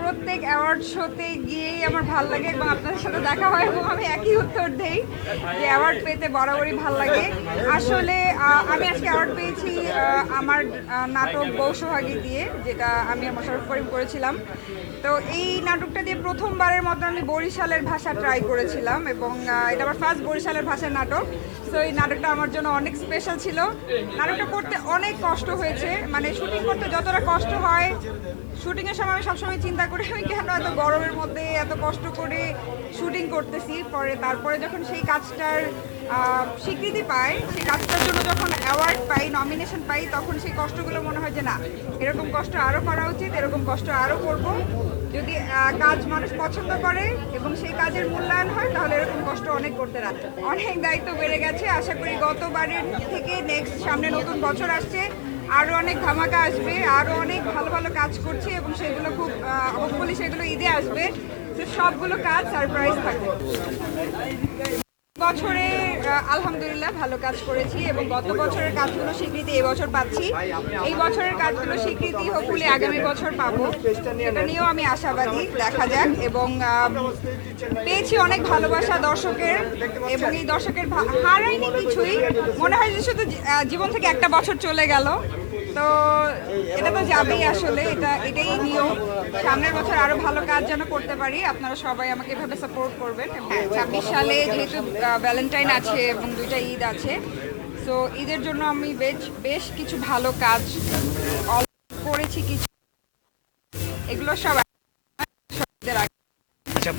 প্রত্যেক অ্যাওয়ার্ড শোতে গিয়েই আমার ভাল লাগে এবং আপনাদের সাথে দেখা হয় এবং আমি একই উত্তর দেই যে অ্যাওয়ার্ড পেতে বরাবরই ভাল লাগে। আসলে আমি আজকে অ্যাওয়ার্ড পেয়েছি আমার নাটক বউ সোহাগী দিয়ে, যেটা আমি মোশাররফ করিম করেছিলাম। তো এই নাটকটা দিয়ে প্রথমবারের মতো আমি বরিশালের ভাষা ট্রাই করেছিলাম এবং এটা আমার ফার্স্ট বরিশালের ভাষার নাটক। তো এই নাটকটা আমার জন্য অনেক স্পেশাল ছিল। নাটকটা করতে অনেক কষ্ট হয়েছে, মানে শুটিং করতে যতটা কষ্ট হয়, শুটিংয়ের সময় আমি সবসময় চিন্তা করি আমি কেন এত গরমের মধ্যে এত কষ্ট করে শুটিং করতেছি। তারপরে যখন সেই কাজটার স্বীকৃতি পাই, সেই কাজটার জন্য যখন অ্যাওয়ার্ড পাই, নমিনেশন পাই, তখন সেই কষ্টগুলো মনে হয় যে না, এরকম কষ্ট আরও করা উচিত, এরকম কষ্ট আরও করব। যদি কাজ মানুষ পছন্দ করে এবং সেই কাজের মূল্যায়ন হয়, তাহলে এরকম কষ্ট অনেক করতে রাখে। অনেক দায়িত্ব বেড়ে গেছে। আশা করি গতবারের থেকে নেক্সট সামনে নতুন বছর আসছে, আরও অনেক ধামাকা আসবে, আরও অনেক ভালো ভালো কাজ করছি এবং সেগুলো খুব হোপফুলি সেগুলো ঈদে আসবে। তো সবগুলো কাজ সারপ্রাইজ থাকবে। বছরে আলহামদুলিল্লাহ ভালো কাজ করেছি এবং গত বছরের কাজগুলো স্বীকৃতি এই বছর পাচ্ছি। এই বছরের কাজগুলো স্বীকৃতি হোপফুলি আগামী বছর পাবো, এটা নিয়েও আমি আশাবাদী। দেখা যাক। এবং পেয়েছি অনেক ভালোবাসা দর্শকের এবং এই দর্শকের হারাইনি কিছুই। মনে হয় যে শুধু জীবন থেকে একটা বছর চলে গেল, তো এটা তো যাবেই। আসলে এটাই নিয়ম। সামনের বছর আরো ভালো কাজ যেন করতে পারি। আপনারা সবাই আমাকে এভাবে সাপোর্ট করবেন। 26 সালে যেহেতু ভ্যালেন্টাইন আছে এবং 2টা ঈদ আছে, সো ঈদের জন্য আমি বেশ কিছু ভালো কাজ করেছি। কিছু এগুলো সব আচ্ছা,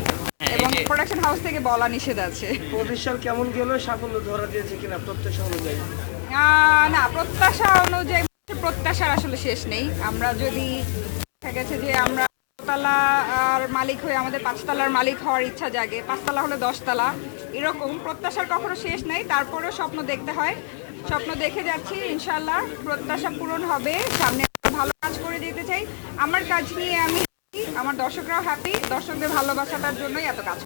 এবং প্রোডাকশন হাউস থেকে বলা নিষেধ আছে। বরিশাল কেমন গেল, সাফল্য ধরা দিয়েছে কিনা প্রত্যাশা অনুযায়ী? না, প্রত্যাশা অনুযায়ী প্রত্যাশার আসলে শেষ নেই। আমরা যদি দেখা গেছে যে আমরা তলার মালিক হয়ে আমাদের 5 তলার মালিক হওয়ার ইচ্ছা জাগে, 5 তলা হলে 10 তলা, এরকম প্রত্যাশার কখনো শেষ নেই। তারপরেও স্বপ্ন দেখতে হয়, স্বপ্ন দেখে যাচ্ছি। ইনশাল্লাহ প্রত্যাশা পূরণ হবে। সামনে ভালো কাজ করে যেতে চাই। আমার কাজ নিয়ে আমি happy, আমার দর্শকরাও হ্যাপি। দর্শকদের ভালোবাসাটার জন্যই এত কাজ।